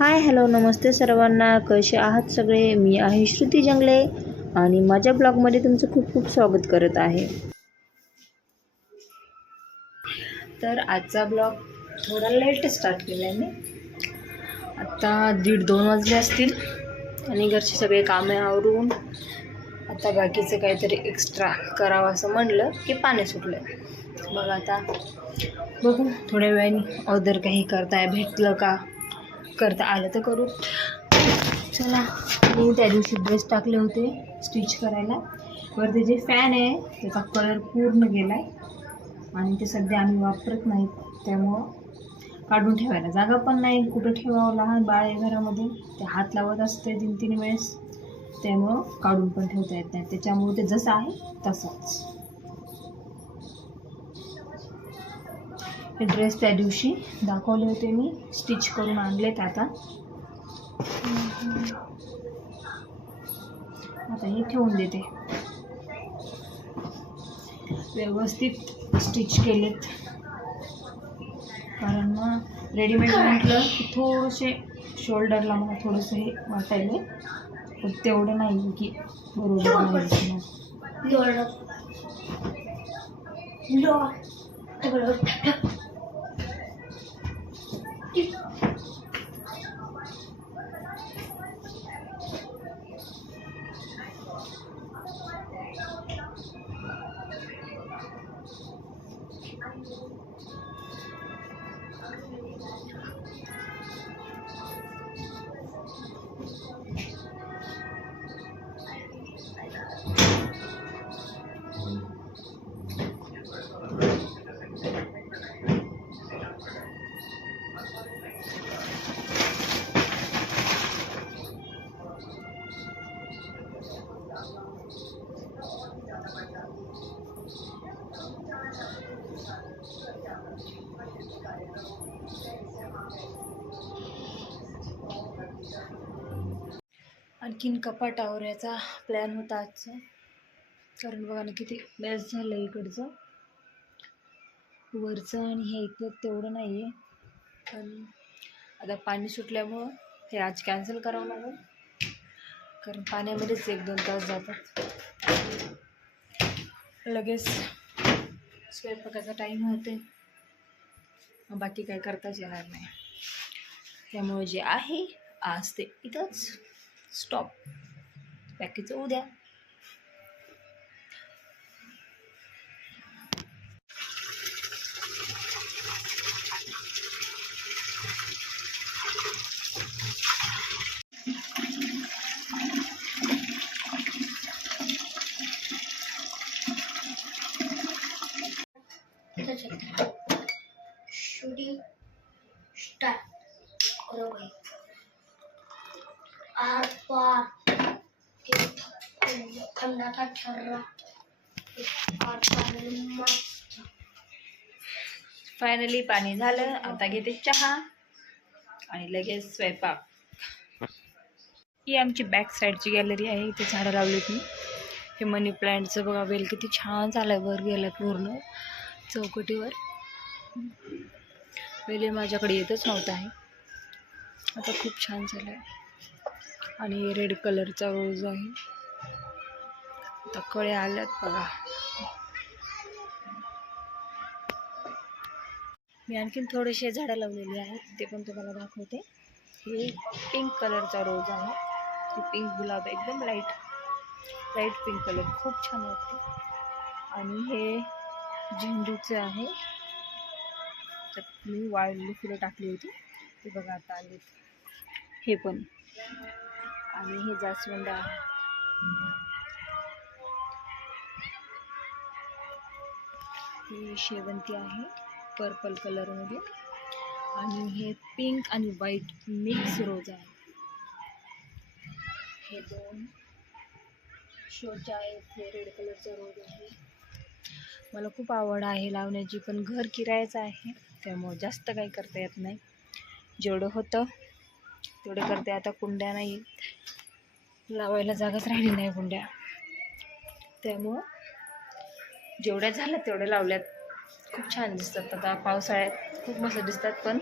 Hi hello नमस्ते सर्वांना. कसे आहात सगळे? मी आहे श्रुती जंगले आणि माझ्या ब्लॉगमध्ये तुमचं खूप खूप स्वागत करत आहे. तर आजचा ब्लॉग थोडा लेट स्टार्ट केला आहे मी. आत्ता दीड दोन वाजले असतील आणि घरचे सगळे कामे आवरून आता बाकीचं काहीतरी एक्स्ट्रा करावं असं म्हणलं की पाणी सुटलं मग आता बघू थोड्या वेळाने अदर काही करताय भेटलं का? करता आलं तर करू. चला मी त्या दिवशी ड्रेस टाकले होते स्टिच करायला. वरती जे फॅन आहे त्याचा कलर पूर्ण गेला आहे आणि ते सध्या आम्ही वापरत नाहीत त्यामुळं काढून ठेवायला. जागा पण नाही कुठं ठेवावं लहान बाळ आहे घरामध्ये ते हात लावत असते तीन तीन वेळेस. त्यामुळं काढून पण ठेवता येत नाही. त्याच्यामुळे ते जसं आहे तसंच. हे ड्रेस त्या दिवशी. दाखवले होते मी. स्टिच करून आणलेत आता. आता हे ठेवून देते. व्यवस्थित स्टिच केलेत. कारण मग रेडीमेड म्हटलं की थोडेसे शोल्डरला मला थोडंसं हे वाटायले पण तेवढं नाही की बरोबर नाही आणखीन कपाट आवरायचा प्लॅन होता आजचा. कारण बघा ना किती बेस्ट झालं आहे इकडचं. वरचं आणि हे इथलं तेवढं नाही आहे पण आता पाणी सुटल्यामुळं हे आज कॅन्सल करावं लागेल. कारण पाण्यामध्येच एक दोन तास जातात. लगेच स्वयंपाकाचा टाईम होते बाकी काय करताच येणार नाही. त्यामुळे जे आहे आज ते इथंच. स्टॉप बाकीचं उद्या शूटिंग स्टार्ट करो भाई आर पार के खंडाचा ठरला फायनली पाणी झालं. आता घेते चहा आणि लगेच स्वयंपाक. ही आमची बॅक साईडची गॅलरी आहे. इथे झाडं लावलीत मी. हे मनी प्लांटचं बघा वेल किती छान झालं आहे वर गेलं पूर्ण चौकटीवर. वेल माझ्याकडे येतच नव्हतं आहे. आता खूप छान झालं आहे आणि रेड कलरचा रोज आहे. आता कळे आल्यात बघा. मी आणखीन थोडेसे झाडं लावलेली आहेत ते पण तुम्हाला दाखवते. हे पिंक कलरचा रोज आहे. हे पिंक गुलाब एकदम लाइट लाइट पिंक कलर खूप छान वाटते. आणि हे झेंडूचे आहे. त्यात मी वाळलेली फुलं टाकली होती. ते बघा आता आले हे पण. आणि हे जास्वंद आहे. ही शेवंती आहे पर्पल कलरमध्ये आणि हे पिंक आणि व्हाईट मिक्स रोज आहे. हे दोन शोच्या आहेत हे रेड कलरचा रोज आहे. मला खूप आवड आहे लावण्याची पण घर किरायचं आहे त्यामुळं जास्त काही करता येत नाही. जेवढं होतं तेवढं करते. आता कुंड्या नाही. लावायला जागाच राहिली नाही कुंड्या. त्यामुळं जेवढ्या झाल्या तेवढ्या लावल्यात. खूप छान दिसतात आता पावसाळ्यात. खूप खूप मस्त दिसतात पण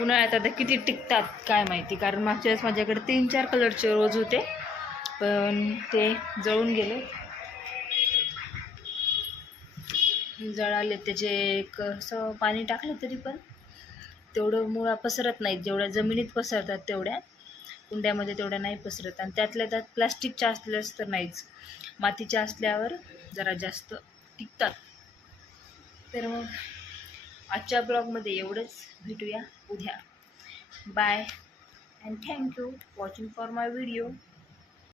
उन्हाळ्यात आता किती टिकतात काय माहिती. कारण मागच्या वेळेस माझ्याकडे तीन चार कलरचे रोज होते. पण ते जळून गेले. जळाले त्याचे एक असं पाणी टाकलं तरी पण तेवढं मुळा पसरत नाहीत. जेवढ्या जमिनीत पसरतात तेवढ्या कुंड्यामध्ये तेवढ्या नाही पसरत. आणि त्यातल्या त्यात प्लास्टिकच्या असल्यास तर नाहीच. मातीच्या असल्यावर जरा जास्त टिकतात. तर मग आजच्या ब्लॉगमध्ये एवढंच. भेटूया उद्या. Bye and thank you watching for my video